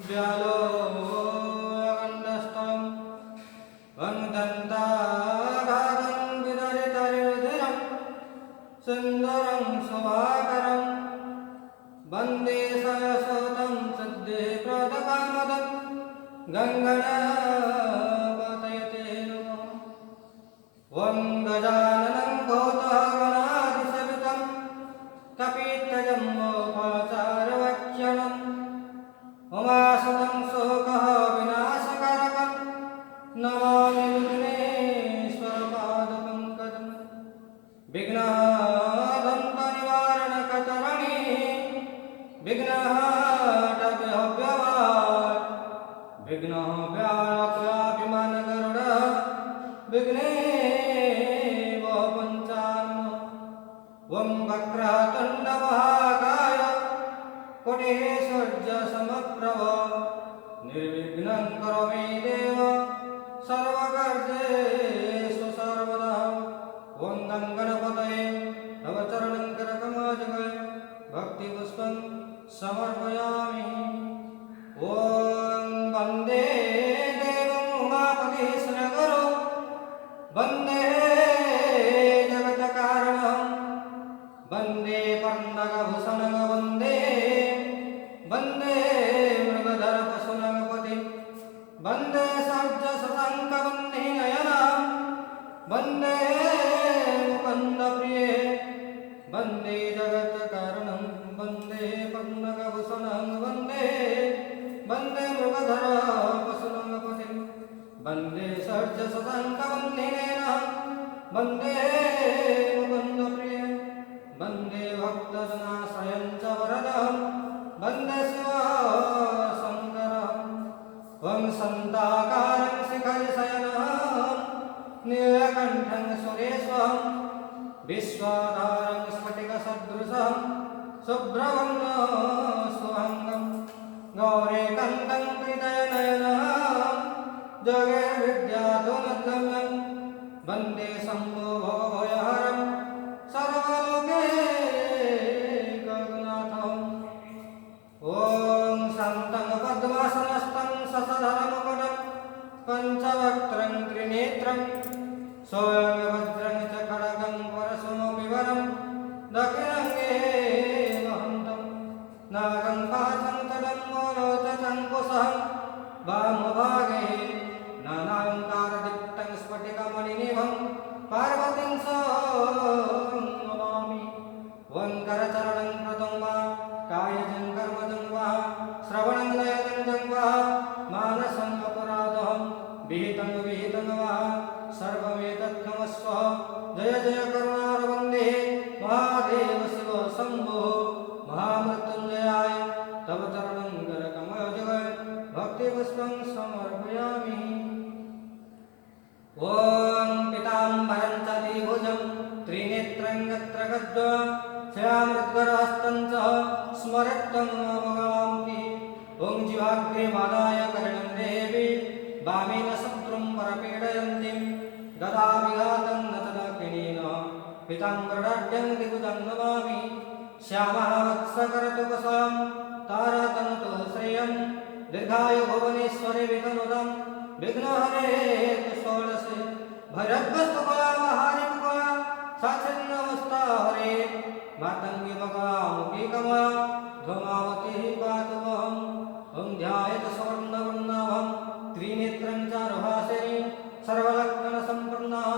व्यालोऽगण्डस्थं वन्दन्तागाधं विदरितरुधिरं सुन्दरं शुभाकरं वन्दे सरस्वतं सिद्धिप्रदकामदं गङ्गणपतये नमः। ॐ गजाननं भूतगणाधिसेवितं कपित्थजम्बोपचारवक्षणं उमासुतं शोकः विनाशकारकं नमामि विघ्नेश्वरपादपङ्कजं। विघ्नहन्तनिवारणकतरणी विघ्नहटव्यव्यवाट् विघ्नव्याकुलाभिमानगरुडः विघ्नेव पञ्चाननः। ॐ वक्रतुण्डमहाकाय कोटिः सूर्यसमप्रभ निर्विघ्नं कुरु मे देव सर्वकार्येषु सर्वदा। ॐ गणपतये तव चरणं करकमलजगे भक्तिपुष्पं समर्पयामि। ॐ वन्दे देवं उमापतिश्रगुरुं वन्दे जगत्कारणं वन्दे पन्नगभूषणं वन्दे वन्दे मृगधरपशुनगपतिं वन्दे सर्जशशाङ्कवह्निनयनं वन्दे मुकुन्दप्रिये वन्दे जगत्कारणं वन्दे पन्नगभूषणं वन्दे वन्दे मृगधरपशुनगपतिं वन्दे सर्जशशाङ्कवह्निनयनं वन्दे मुकुन्दप्रिये वन्दे भक्तजनाश्रयं च वरदं वन्दे शिवशङ्करम्। ॐ शान्ताकारं शिखरशयनं नीलकण्ठं सुरेशं विश्वाधारं स्फटिकसदृशं शुभ्रवर्णशुभाङ्गं गौरीकान्तं हृदयनयनं जगद्विद्याधुनगम्यं वन्दे शम्भुभवभयहरं सर्वलोकैकनाथम्। ॐ शान्तं पद्मासनस्थं शशधरमुकुटं पञ्चवक्त्रं त्रिनेत्रं स्वयंवज्रं च खड्गं परशुमविवरं दक्षिणाङ्गे वहन्तं नागं पाशं तडम्बोरोचचङ्कुशं वामभागे नानालङ्कारदीप्तं स्फटिकमणिनिभं पार्वतीं नमामि। ॐ करचरणं कृतं वा कायजं कर्मजं वा श्रवणं लयनं वा मानसं अपराधं विहितं वा सर्वमेतत्क्षमस्व। जय जय करुणारवन्दे महादेव शिव शम्भो महामृत्युञ्जयाय तव चरणं करकमलजगे भक्तिपुष्पं समर्पयामि। ॐ पीताम्बरं च द्विभुजं त्रिनेत्रं गत्रगद्वं श्यामृद्गरहस्तं च स्मरत्वं भगामि। ॐ जिह्वाग्रे मादाय करणं देवी वामेन शत्रुं परपीडयन्तीं गदाविघातं न तदाकिनीन पीताम्बरदाढ्यं द्विभुजं नमामि। श्यामः वत्सकरतुकसां तारातनुतो श्रेयं दीर्घायु भुवनेश्वरे विघ्ननुदं विघ्नहरे षोडशे भैरव्यस्तुकामहारि मुखा साक्षिन्नमस्ताहरे मातङ्गी बगामुखी कमा ध्वमावती पातु वहम्। ॐ ध्यायेत् सुवर्णवर्णभं त्रिनेत्रं चारुहासिनी सर्वलक्षणसम्पन्नः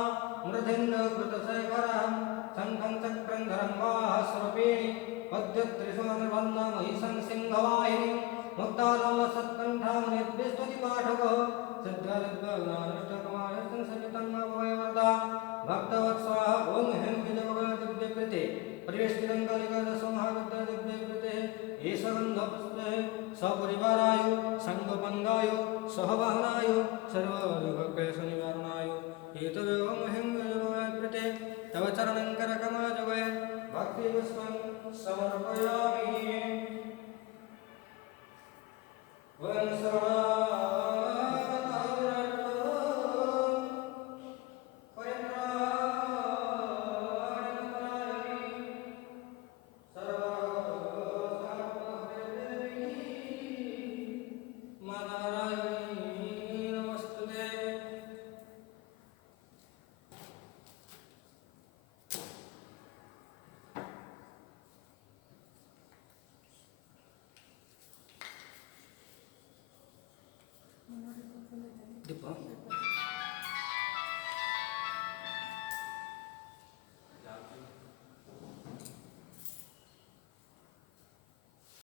मृदङ्गकृतशेखरं शङ्खं चक्रं धरं वाहस्वरूपिणी पद्यत्रिशूलनिर्बन्धमहिषं सिंहवाहिनी मुक्तालसत्कण्ठामुनिर्दिष्टुतिपाठको सिद्धलब्धज्ञानष्टकुमारस्य सहितं अभयवरदा भक्तवत्सलः। ॐ ह्रीं विजयभगवद्दिव्यकृते परिवेष्टितं कलिकालसंहारदिव्यकृते ईशगन्धपुष्पे सपरिवाराय सङ्गपङ्गाय सहवाहनाय सर्वरोगक्लेशनिवारणाय एतदेव ह्रीं विजयभगवद्कृते तव चरणं करकमलजगे भक्तिपुष्पं समर्पयामि। दीप